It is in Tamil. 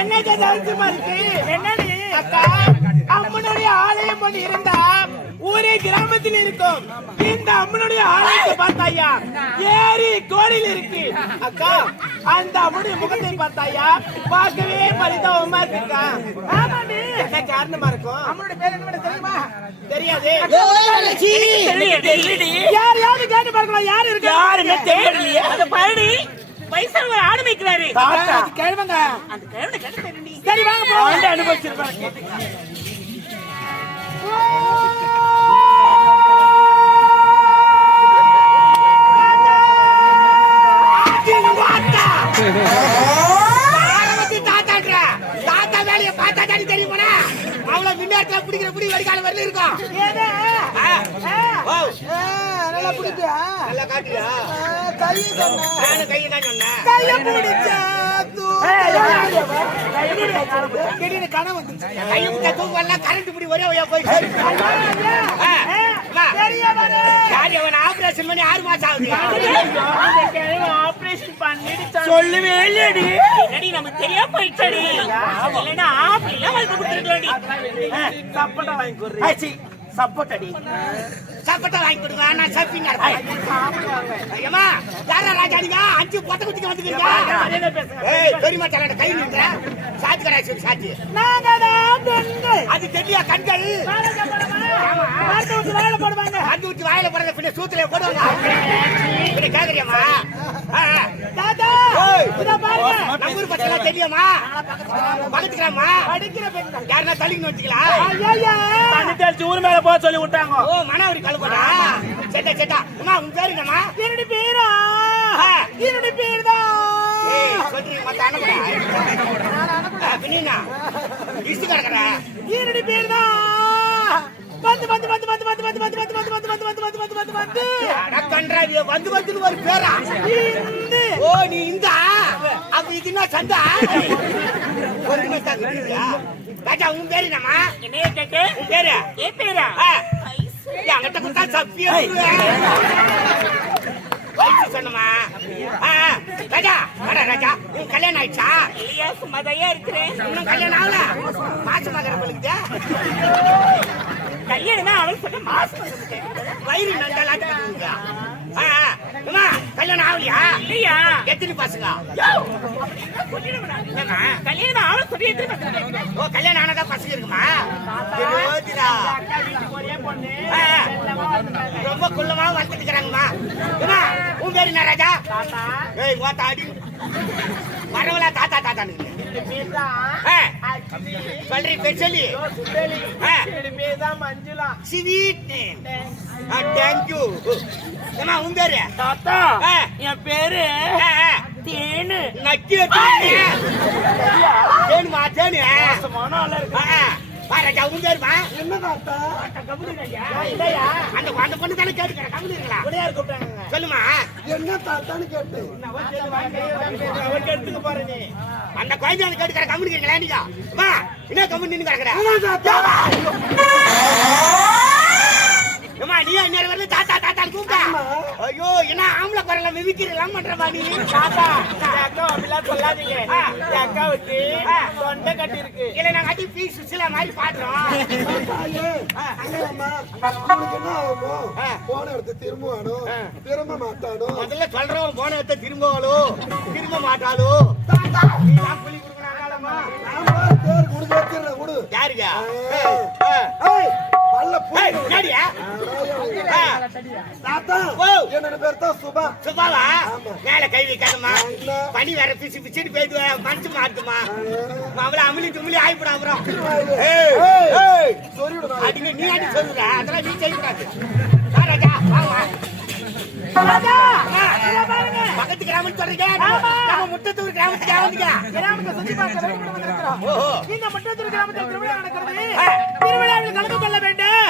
என்னங்க அதிசயமா இருக்கு? என்னடி அக்கா, அம்மனுடைய ஆலயம் ஒன்று இருந்தா ஊரே கிராமத்தில் இருக்கும். இந்த அம்மனுடைய ஆலயத்தை பார்த்தாயா ஏரி கோடியில் இருக்கு. அக்கா, அந்த அம்மனுடைய முகத்தை பார்த்தாயா பார்க்கவே பரிதாபமா இருக்கா. ஆமாண்டி. என்ன காரணமா இருக்கும்? அம்மனுடைய பேர் என்ன தெரியுமா? தெரியாது. யாரையாவது கேட்டு பார்க்கலாம். யாரு இருக்கு? யாருமே தெரியலையே. அது பழனி வயசான ஒரு ஆடு மேய்க்கிறாரு. அது கேளுங்க. அந்த கேள்வி கேட்டு தெரியுண்டி. சரி வாங்க போங்க. அனுபவிச்சிருப்பாங்க. தாத்தா வேலையை பார்த்தா தாடி தெரியுமா? அவளை முன்னேற்ற பிடிக்கிற பிடி வடிகால வரல இருக்கும். நல்லா பிடிச்சியா? நல்லா காட்டியா? கையை சொன்னேன். நானும் கையை தான் சொன்னேன். கையை பிடிச்சா திடீர்னு கனவு வந்துச்சு. கையை பிடிச்சா தூக்குவெல்லாம் கரண்ட் பிடி ஒரே வழியா போயிடுச்சு. ஆபரேஷன் பண்ணி 6 மாசம் ஆகுது. ஆபரேஷன் பண்ணிட்டு சொல்லவே இல்லடி. என்னடி நமக்கு தெரியாம போயிடுச்சடி. இல்லைன்னா ஆப்பிள வாங்கி கொடுத்துருக்கலாம்டி. சப்போட்டா வாங்கி கொடுறீ. சப்போட்டா அடி. சப்போட்டா வாங்கி கொடுங்க. நான் ஷாப்பிங் ஏமா யாரா ராஜாடிங்க 5 பொட்ட குட்டிக்கு வந்துக்கிறீங்க. ஏய் தெரியுமா தலட கை நின்ற சாத்தி கடை சாத்தி. நாங்க தான் பெண்கள். அது தெரியல கண்கள். வாழை போடுவாங்க. அது ஊத்தி வாயில போடுறத பின்ன சூத்திலே போடுவாங்க. இப்படி கேக்குறியம்மா? தாத்தா இத பாருங்க. நம்பர் பத்தல தெரியுமா? பக்கத்துக்குறாமா? படிக்கிற பெண்கள். யாரனா தள்ளின்னு வச்சுக்கலாம். ஐயா தண்ணி தெளிச்சு ஊர் மேல போக சொல்லி விட்டாங்க. ஓ மனவரி கழுவடா. செட்டா செட்டா. அம்மா உன் பேர் என்னம்மா? என்னோட பேரா? என்னோட பேர் தான். ஏய் சொல்றீங்க மத்த அண்ணா. பின்னா இஸ்து கடக்கற. என்னோட பேர் தான். வந்து அட கன்றாவிய வந்து ஒரு பேரா? ஓ நீ இந்த அப்ப இதுனா சந்தா. ஒரு நிமிஷம் தாங்க. ராஜா உன் பேர் என்னம்மா? என்னைய கேட்டு உன் பேரு? ஏன் பேரா? அங்கிட்ட குத்தா சப்பியா வயசு சொன்னமா? ராஜா வர ராஜா உன் கல்யாணம் ஆயிடுச்சா? இல்லையா சும்மா தான் இருக்கிறேன். இன்னும் கல்யாணம் ஆகல. மாசமாக பழுக்குது. கல்யாணம் தான் அவள் சொல்ல மாசம் வயிறு நண்டாலாட்டு அம்மா கல்யாணம் ஆகலையா? இல்லையா? எத்தனை பசங்க? கல்யாணம் அவள் சொல்லி ஓ கல்யாணம் ஆனதா பசங்க இருக்குமா? ரொம்ப குள்ளமா வளர்த்துட்டு இருக்கிறாங்கம்மா. உன் பேரு என்ன ராஜா? ஏய் ஓட்ட அடி வரவலா தாத்தா தாத்தான்னு சொல்றீ பேர் சொல்லி. Sweet name. தேங்க்யூ. ஏமா உன் பேரு? தாத்தா என் பேரு தேனு. நக்கிய தேனுமா? தேனு ராஜா உன் பேருமா? என்ன தாத்தா? அந்த பொண்ணு தானே கேட்டுக்கிறேன். கம்பெனி இருக்கலாம் சொல்லுமா? என்ன தாத்தான்னு கேட்டு எடுத்துக்க பாரு. நீ அந்த குழந்தை கேட்டுக்கிற கம்பெனி இருக்கீங்களா? நீங்க என்ன கம்பெனி நின்று கிடக்குற? நீ இன்னொரு வரல தாத்தா தாத்தான்னு கூப்பிட்டா. ஐயோ என்ன ஆம்பளை குரல மிதிக்கிறலாம் பண்றமா நீ? தாத்தா அக்கா அப்படிலாம் சொல்லாதீங்க. அக்காவுக்கு தொண்டை கட்டி இருக்கு. இல்ல நாங்க அடி பீஸ் சில மாதிரி பாக்குறோம். போன இடத்த திரும்புவானோ திரும்ப மாட்டானோ? முதல்ல சொல்றோம் போன இடத்த திரும்பவாளோ திரும்ப மாட்டாளோ? புலி கொடுக்கணும் யாருக்கா? என்னோட பேர் தான் சுபா. சுபாவா? மேல கை வைக்காதம்மா. பனி வேற பிச்சு பிச்சுட்டு போயிட்டு மனசு மாட்டுமா? அவளை அமிலி துமிலி ஆயிப்படும். அப்புறம் அடிங்க நீ அடி சொல்லுற. அதெல்லாம் நீ செய்யக்கூடாது. ராஜா வாங்க. பக்கத்து கிராமம் சொல்றீங்க. நம்ம முட்டத்தூர் கிராமத்துக்கு வந்துங்க. கிராமத்தை சுத்தி பார்க்க இந்த முட்டத்தூர் கிராமத்தில் திருவிழா நடக்கிறது. திருவிழாவில் கலந்து கொள்ள வேண்டும்.